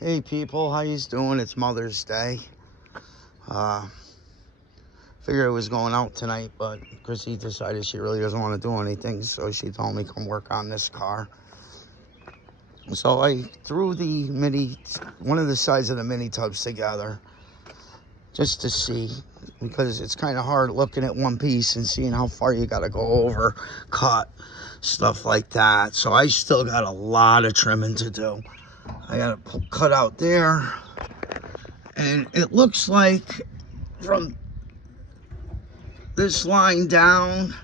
Hey people, how you doing? It's Mother's Day. Figured I was going out tonight, but Chrissy decided she really doesn't want to do anything, so she told me come work on this car. So I threw one of the sides of the mini tubs together just to see, because it's kind of hard looking at one piece and seeing how far you got to go over, cut, stuff like that. So I still got a lot of trimming to do. I got to cut out there, and it looks like from this line down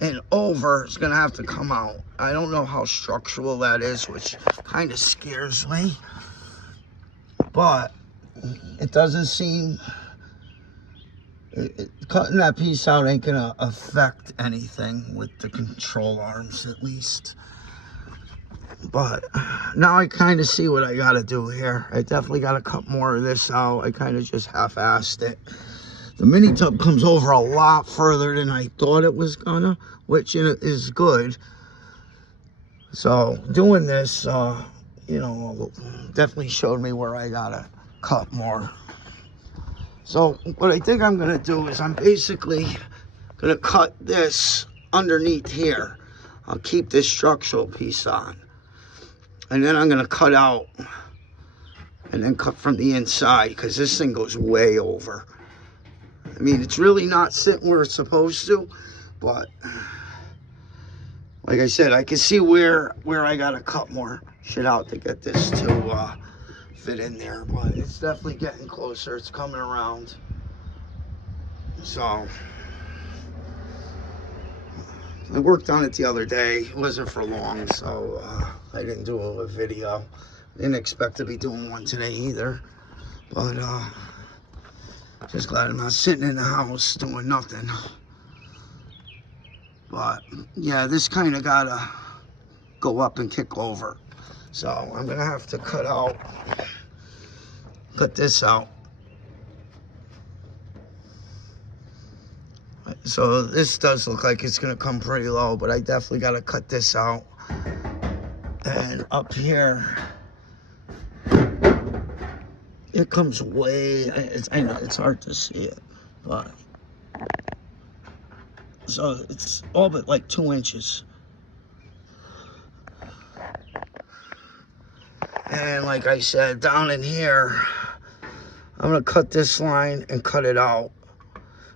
and over is going to have to come out. I don't know how structural that is, which kind of scares me, but it doesn't seem, cutting that piece out ain't going to affect anything with the control arms, at least. But now I kind of see what I got to do here. I definitely got to cut more of this out. I kind of just half-assed it. The mini tub comes over a lot further than I thought it was gonna, which is good. So doing this, definitely showed me where I gotta cut more. So what I think I'm gonna do is I'm basically gonna cut this underneath here. I'll keep this structural piece on. And then I'm gonna cut out and then cut from the inside, because this thing goes way over. I mean, it's really not sitting where it's supposed to, but like I said, I can see where I gotta cut more shit out to get this to fit in there. But it's definitely getting closer. It's coming around. So I worked on it the other day. It wasn't for long, so I didn't do a video. Didn't expect to be doing one today either. But just glad I'm not sitting in the house doing nothing. But yeah, this kind of gotta go up and kick over. So I'm gonna have to cut this out. So this does look like it's gonna come pretty low, but I definitely gotta cut this out. And up here, it comes way, I know it's hard to see it, but so it's all but like 2 inches. And like I said, down in here, I'm gonna cut this line and cut it out.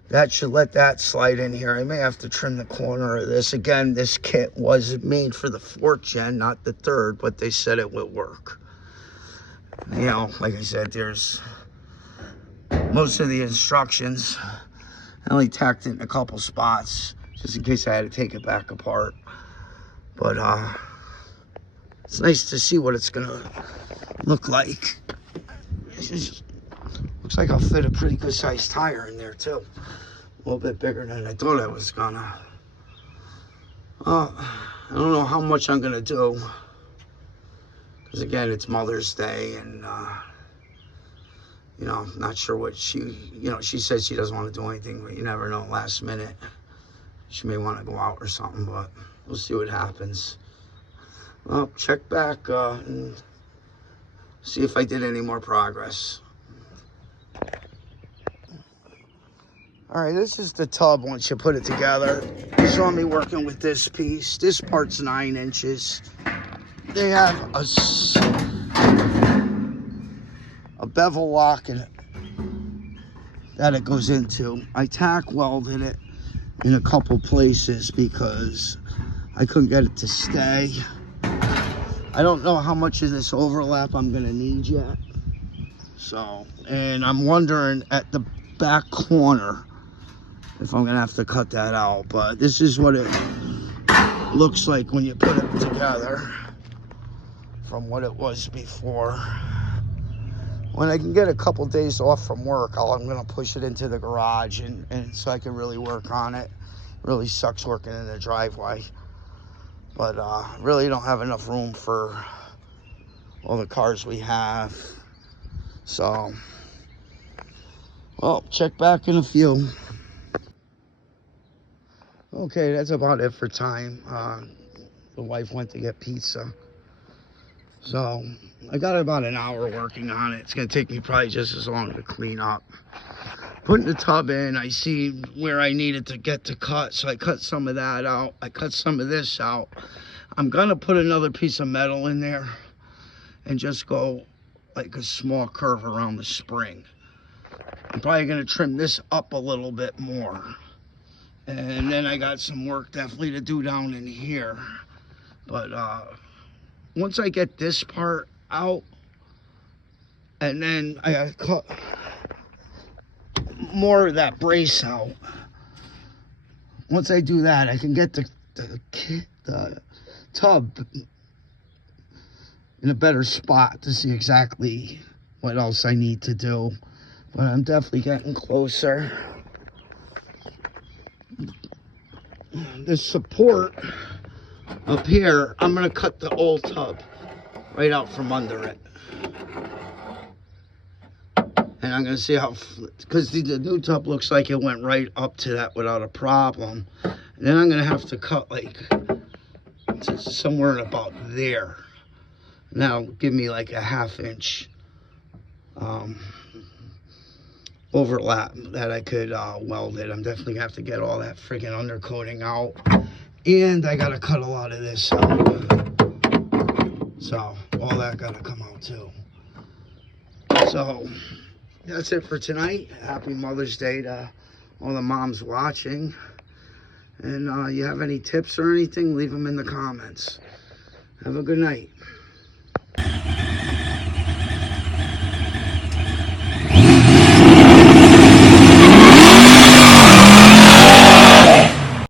That should let that slide in here. I may have to trim the corner of this. Again, this kit was made for the 4th gen, not the 3rd, but they said it would work. You know, like I said, there's most of the instructions. I only tacked it in a couple spots just in case I had to take it back apart. But it's nice to see what it's gonna look like. Looks like I'll fit a pretty good sized tire in there too. A little bit bigger than I thought I was gonna. I don't know how much I'm gonna do, because again, it's Mother's Day, and I'm not sure what she said she doesn't want to do anything, but you never know, last minute. She may want to go out or something, but we'll see what happens. Well, check back and see if I did any more progress. All right, this is the tub once you put it together. You saw me working with this piece. This part's 9 inches. They have a bevel lock in it that it goes into. I tack welded it in a couple places because I couldn't get it to stay. I don't know how much of this overlap I'm gonna need yet. So, and I'm wondering at the back corner if I'm gonna have to cut that out, but this is what it looks like when you put it together from what it was before. When I can get a couple days off from work, I'm gonna push it into the garage and so I can really work on it. Really sucks working in the driveway, but really don't have enough room for all the cars we have. So, well, check back in a few. Okay, that's about it for time. The wife went to get pizza. So, I got about an hour working on it. It's gonna take me probably just as long to clean up. Putting the tub in, I see where I needed to get to cut, so I cut some of that out. I cut some of this out. I'm gonna put another piece of metal in there and just go like a small curve around the spring. I'm probably gonna trim this up a little bit more. And then I got some work definitely to do down in here. But once I get this part out, and then I gotta cut more of that brace out. Once I do that, I can get the tub in a better spot to see exactly what else I need to do. But I'm definitely getting closer. The support up here, I'm gonna cut the old tub right out from under it. And I'm gonna see how, because the new tub looks like it went right up to that without a problem. And then I'm gonna have to cut like somewhere about there. And that'll give me like a 1/2 inch overlap that I could weld it. I'm definitely gonna have to get all that friggin' undercoating out. And I gotta cut a lot of this out. So all that gotta come out too. So that's it for tonight. Happy Mother's Day to all the moms watching. And you have any tips or anything, leave them in the comments. Have a good night.